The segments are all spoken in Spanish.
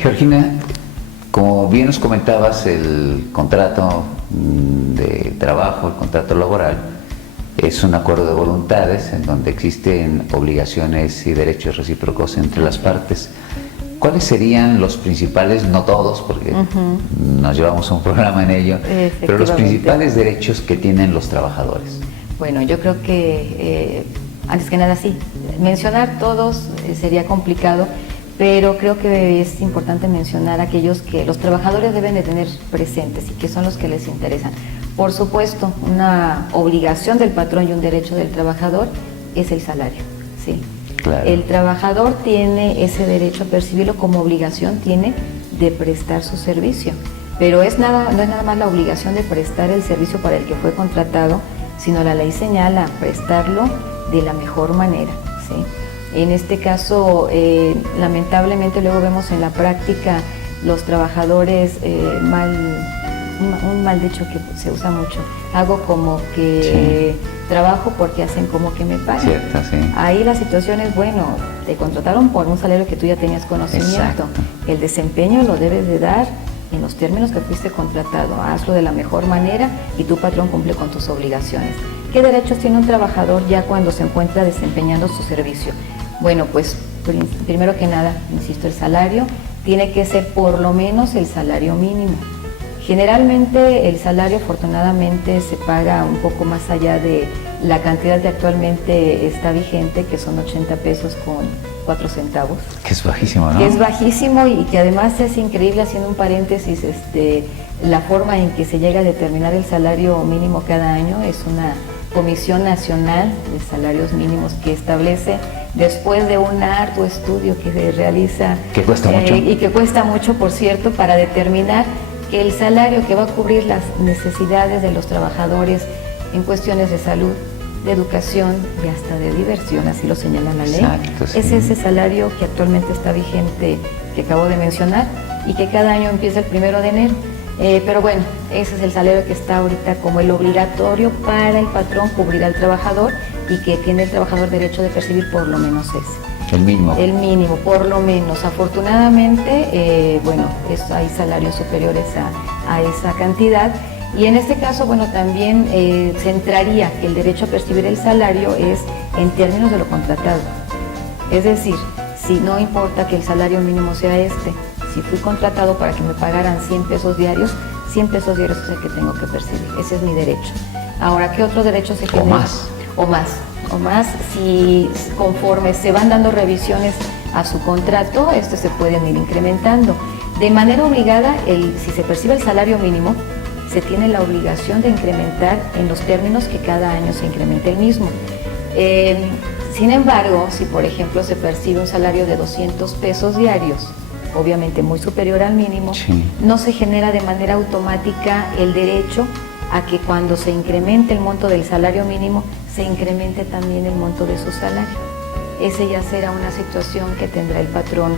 Georgina, como bien nos comentabas, el contrato de trabajo, el contrato laboral, es un acuerdo de voluntades en donde existen obligaciones y derechos recíprocos entre las partes. ¿Cuáles serían los principales, no todos, porque nos llevamos un programa en ello, pero los principales derechos que tienen los trabajadores? Bueno, yo creo que, antes que nada, sí, mencionar todos sería complicado, pero creo que es importante mencionar aquellos que los trabajadores deben de tener presentes y que son los que les interesan. Por supuesto, una obligación del patrón y un derecho del trabajador es el salario, ¿sí? Claro. El trabajador tiene ese derecho a percibirlo, como obligación tiene de prestar su servicio, pero no es nada más la obligación de prestar el servicio para el que fue contratado, sino la ley señala prestarlo de la mejor manera, ¿sí? En este caso, lamentablemente luego vemos en la práctica los trabajadores un mal dicho que se usa mucho, hago como que trabajo porque hacen como que me pagan. Cierto, sí. Ahí la situación es, bueno, te contrataron por un salario que tú ya tenías conocimiento. Exacto. El desempeño lo debes de dar en los términos que fuiste contratado, hazlo de la mejor manera y tu patrón cumple con tus obligaciones. ¿Qué derechos tiene un trabajador ya cuando se encuentra desempeñando su servicio? Bueno, pues primero que nada, insisto, el salario tiene que ser por lo menos el salario mínimo. Generalmente el salario afortunadamente se paga un poco más allá de la cantidad que actualmente está vigente, que son 80 pesos con 4 centavos. Que es bajísimo, ¿no? Que es bajísimo y que además es increíble, haciendo un paréntesis, la forma en que se llega a determinar el salario mínimo cada año es una Comisión Nacional de Salarios Mínimos que establece, después de un arduo estudio que se realiza, que cuesta mucho y que cuesta mucho, por cierto, para determinar que el salario que va a cubrir las necesidades de los trabajadores en cuestiones de salud, de educación y hasta de diversión, así lo señala la ley. Exacto, sí. Es ese salario que actualmente está vigente, que acabo de mencionar, y que cada año empieza el 1 de enero. Pero bueno, ese es el salario que está ahorita como el obligatorio para el patrón cubrir al trabajador y que tiene el trabajador derecho de percibir por lo menos ese. El mínimo. El mínimo, por lo menos. Afortunadamente, bueno, hay salarios superiores a esa cantidad. Y en este caso, bueno, también centraría que el derecho a percibir el salario es en términos de lo contratado. Es decir, si no importa que el salario mínimo sea si fui contratado para que me pagaran 100 pesos diarios, 100 pesos diarios es el que tengo que percibir. Ese es mi derecho. Ahora, ¿qué otro derecho se genera? O más, si conforme se van dando revisiones a su contrato, se pueden ir incrementando. De manera obligada, si se percibe el salario mínimo, se tiene la obligación de incrementar en los términos que cada año se incremente el mismo. Sin embargo, si por ejemplo se percibe un salario de 200 pesos diarios, obviamente muy superior al mínimo, no se genera de manera automática el derecho a que cuando se incremente el monto del salario mínimo, se incremente también el monto de su salario. Ese ya será una situación que tendrá el patrón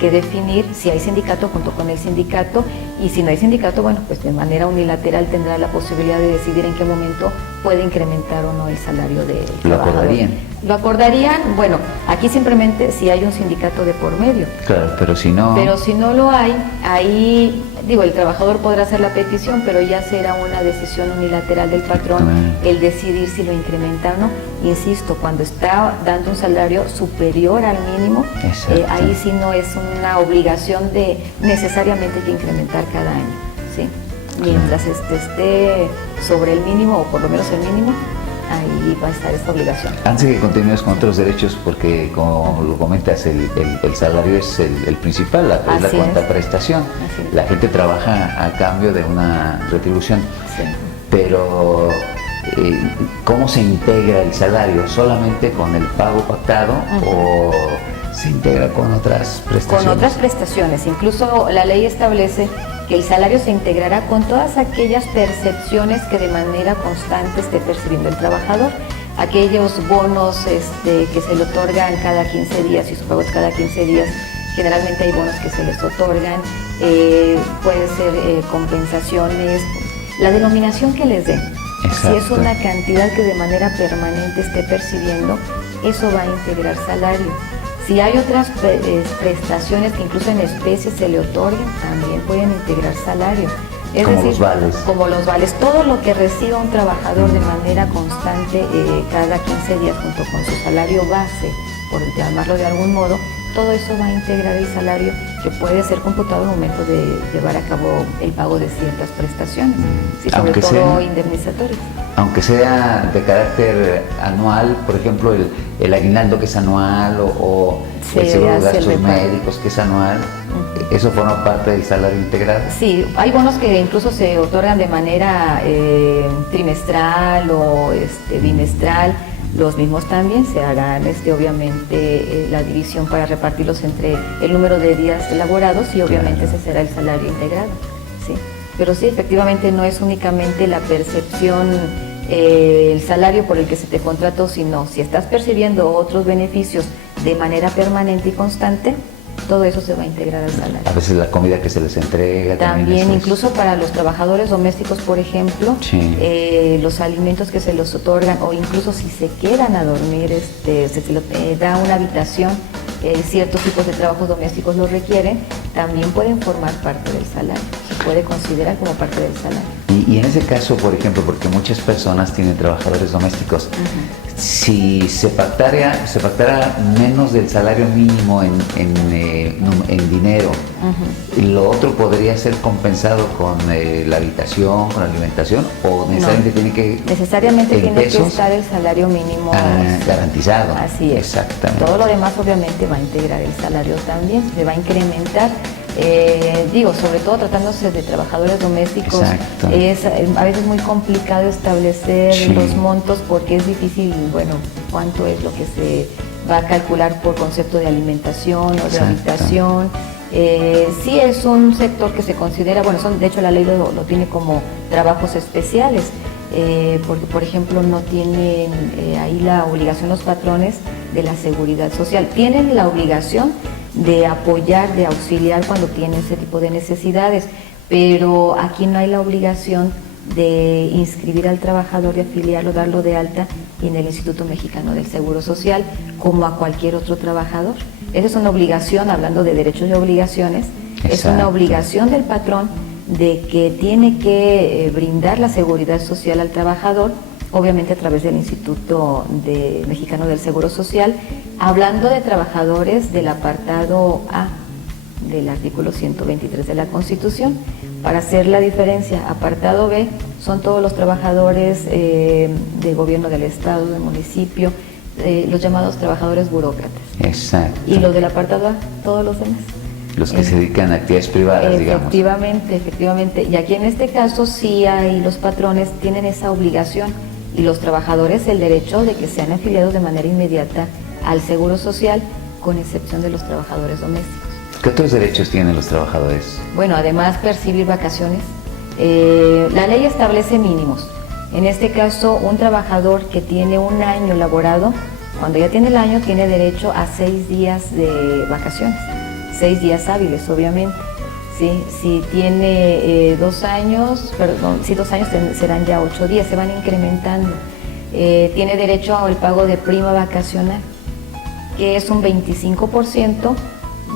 que definir, si hay sindicato, junto con el sindicato, y si no hay sindicato, bueno, pues de manera unilateral tendrá la posibilidad de decidir en qué momento puede incrementar o no el salario del trabajador. ¿Lo acordarían? Bueno, aquí simplemente si hay un sindicato de por medio. Claro, pero si no... Pero si no lo hay, ahí, el trabajador podrá hacer la petición, pero ya será una decisión unilateral del patrón el decidir si lo incrementa o no. Insisto, cuando está dando un salario superior al mínimo, ahí sí no es una obligación de necesariamente que incrementar cada año, ¿sí? Mientras esté sobre el mínimo, o por lo menos el mínimo, ahí va a estar esta obligación. Antes de que continúes con otros derechos, porque como lo comentas, el salario es el principal, es la contraprestación. La gente trabaja a cambio de una retribución. Sí. Pero ¿cómo se integra el salario? ¿Solamente con el pago pactado o se integra con otras prestaciones? Con otras prestaciones. Incluso la ley establece que el salario se integrará con todas aquellas percepciones que de manera constante esté percibiendo el trabajador. Aquellos bonos que se le otorgan cada 15 días, y su pago es cada 15 días, generalmente hay bonos que se les otorgan, puede ser compensaciones, la denominación que les den. Exacto. Si es una cantidad que de manera permanente esté percibiendo, eso va a integrar salario. Si hay otras prestaciones que incluso en especie se le otorguen, también pueden integrar salario. Es como decir, los vales. Como los vales. Todo lo que reciba un trabajador de manera constante cada 15 días junto con su salario base, por llamarlo de algún modo, todo eso va a integrar el salario que puede ser computado al momento de llevar a cabo el pago de ciertas prestaciones, sí, sobre Aunque todo indemnizatorias. Aunque sea de carácter anual, por ejemplo, el aguinaldo que es anual o el seguro de gastos médicos que es anual, ¿eso forma parte del salario integral? Sí, hay bonos que incluso se otorgan de manera trimestral o bimestral. Los mismos también se harán obviamente la división para repartirlos entre el número de días elaborados y obviamente ese será el salario integrado, ¿sí? Pero sí, efectivamente no es únicamente la percepción, el salario por el que se te contrató, sino si estás percibiendo otros beneficios de manera permanente y constante, todo eso se va a integrar al salario. A veces la comida que se les entrega. También incluso para los trabajadores domésticos, por ejemplo, sí. Los alimentos que se les otorgan o incluso si se quedan a dormir, se les da una habitación, ciertos tipos de trabajos domésticos lo requieren, también pueden formar parte del salario, se puede considerar como parte del salario. Y en ese caso, por ejemplo, porque muchas personas tienen trabajadores domésticos, si se pactara menos del salario mínimo en dinero, lo otro podría ser compensado con la habitación, con la alimentación, o necesariamente tiene que estar el salario mínimo garantizado. Así es. Exactamente. Todo lo demás obviamente va a integrar el salario también, se va a incrementar. Sobre todo tratándose de trabajadores domésticos, es a veces muy complicado establecer los montos porque es difícil, cuánto es lo que se va a calcular por concepto de alimentación o de habitación. Sí es un sector que se considera, de hecho la ley lo tiene como trabajos especiales, porque por ejemplo no tienen ahí la obligación los patrones de la seguridad social, tienen la obligación de apoyar, de auxiliar cuando tienen ese tipo de necesidades, pero aquí no hay la obligación de inscribir al trabajador y afiliarlo, darlo de alta en el Instituto Mexicano del Seguro Social como a cualquier otro trabajador. Esa es una obligación, hablando de derechos y obligaciones. Exacto. Es una obligación del patrón de que tiene que brindar la seguridad social al trabajador, obviamente a través del Instituto Mexicano del Seguro Social, hablando de trabajadores del apartado A del artículo 123 de la Constitución. Para hacer la diferencia, apartado B son todos los trabajadores de gobierno del Estado, del municipio, los llamados trabajadores burócratas. Exacto. Y los del apartado A, todos los demás. Los que se dedican a actividades privadas, digamos. Efectivamente. Y aquí en este caso sí los patrones tienen esa obligación y los trabajadores el derecho de que sean afiliados de manera inmediata al Seguro Social, con excepción de los trabajadores domésticos. ¿Qué otros derechos tienen los trabajadores? Además percibir vacaciones. La ley establece mínimos. En este caso, un trabajador que tiene un año laborado, cuando ya tiene el año, tiene derecho a 6 días de vacaciones, 6 días hábiles, obviamente. ¿Sí? Si tiene 2 años, 2 años serán ya 8 días, se van incrementando. Tiene derecho al pago de prima vacacional, que es un 25%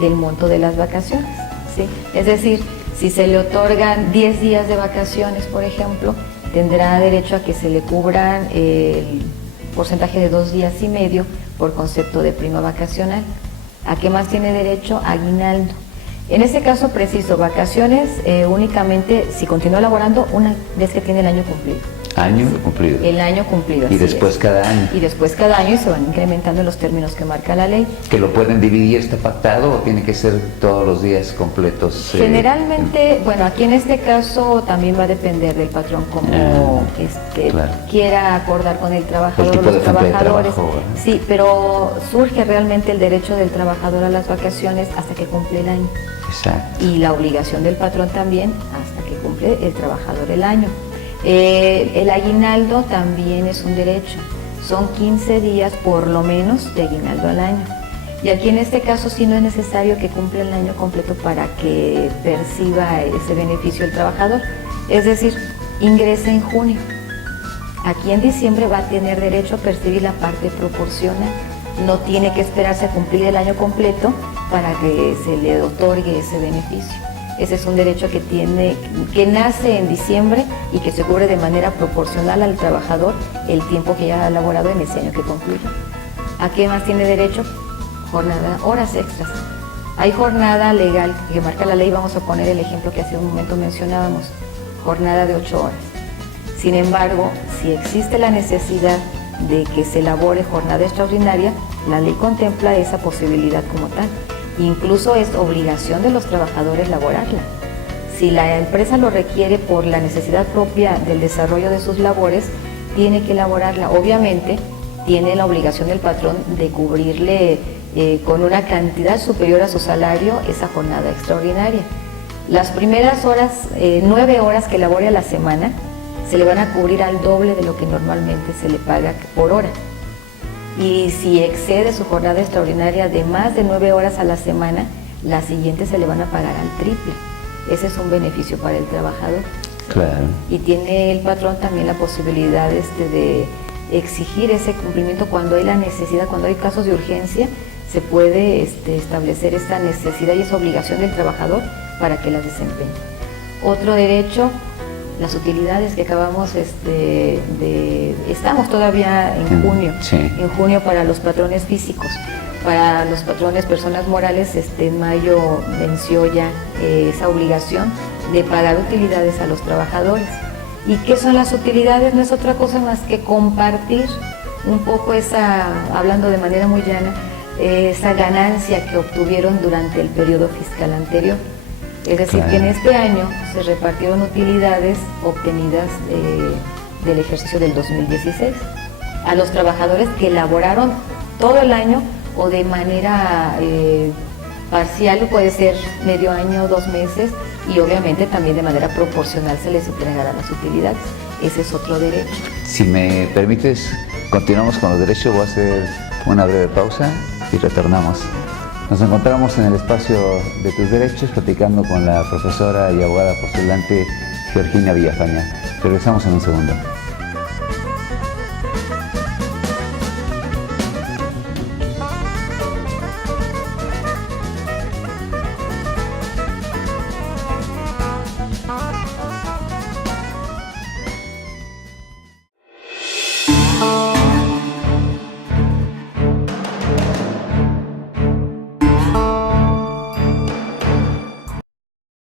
del monto de las vacaciones, ¿sí? Es decir, si se le otorgan 10 días de vacaciones, por ejemplo, tendrá derecho a que se le cubran el porcentaje de 2,5 días por concepto de prima vacacional. ¿A qué más tiene derecho? Aguinaldo. En este caso preciso, vacaciones únicamente si continúa laborando una vez que tiene el año cumplido. Año cumplido. El año cumplido. Y después cada año. Y después cada año, y se van incrementando los términos que marca la ley. ¿Que lo pueden dividir, está pactado, o tiene que ser todos los días completos? Generalmente, aquí en este caso también va a depender del patrón como quiera acordar con el trabajador, el tipo los de trabajadores. Trabajo, sí, pero surge realmente el derecho del trabajador a las vacaciones hasta que cumple el año. Exacto. Y la obligación del patrón también hasta que cumple el trabajador el año. El aguinaldo también es un derecho, son 15 días por lo menos de aguinaldo al año. Y aquí en este caso sí no es necesario que cumpla el año completo para que perciba ese beneficio el trabajador. Es decir, ingresa en junio. Aquí en diciembre va a tener derecho a percibir la parte proporcional. no tiene que esperarse a cumplir el año completo para que se le otorgue ese beneficio. Ese es un derecho que nace en diciembre y que se cubre de manera proporcional al trabajador el tiempo que ya ha laborado en ese año que concluyó. ¿A qué más tiene derecho? Jornada, horas extras. Hay jornada legal que marca la ley, vamos a poner el ejemplo que hace un momento mencionábamos, jornada de 8 horas. Sin embargo, si existe la necesidad de que se elabore jornada extraordinaria, la ley contempla esa posibilidad como tal. Incluso es obligación de los trabajadores laborarla. Si la empresa lo requiere por la necesidad propia del desarrollo de sus labores, tiene que elaborarla. Obviamente, tiene la obligación del patrón de cubrirle con una cantidad superior a su salario esa jornada extraordinaria. Las primeras horas, 9 horas que labore a la semana, se le van a cubrir al doble de lo que normalmente se le paga por hora. Y si excede su jornada extraordinaria de más de 9 horas a la semana, las siguientes se le van a pagar al triple. Ese es un beneficio para el trabajador. Claro. Y tiene el patrón también la posibilidad de exigir ese cumplimiento cuando hay la necesidad, cuando hay casos de urgencia, se puede establecer esta necesidad y esa obligación del trabajador para que las desempeñe. Otro derecho, las utilidades que acabamos estamos todavía en junio, sí. En junio para los patrones físicos. Para los patrones personas morales, en mayo venció ya esa obligación de pagar utilidades a los trabajadores. ¿Y qué son las utilidades? No es otra cosa más que compartir un poco hablando de manera muy llana, esa ganancia que obtuvieron durante el periodo fiscal anterior. Es decir, claro, que en este año se repartieron utilidades obtenidas del ejercicio del 2016 a los trabajadores que laboraron todo el año o de manera parcial, puede ser medio año, 2 meses, y obviamente también de manera proporcional se les entregarán las utilidades. Ese es otro derecho. Si me permites, continuamos con los derechos. Voy a hacer una breve pausa y retornamos. Nos encontramos en el espacio de tus derechos platicando con la profesora y abogada postulante Georgina Villafaña. Regresamos en un segundo.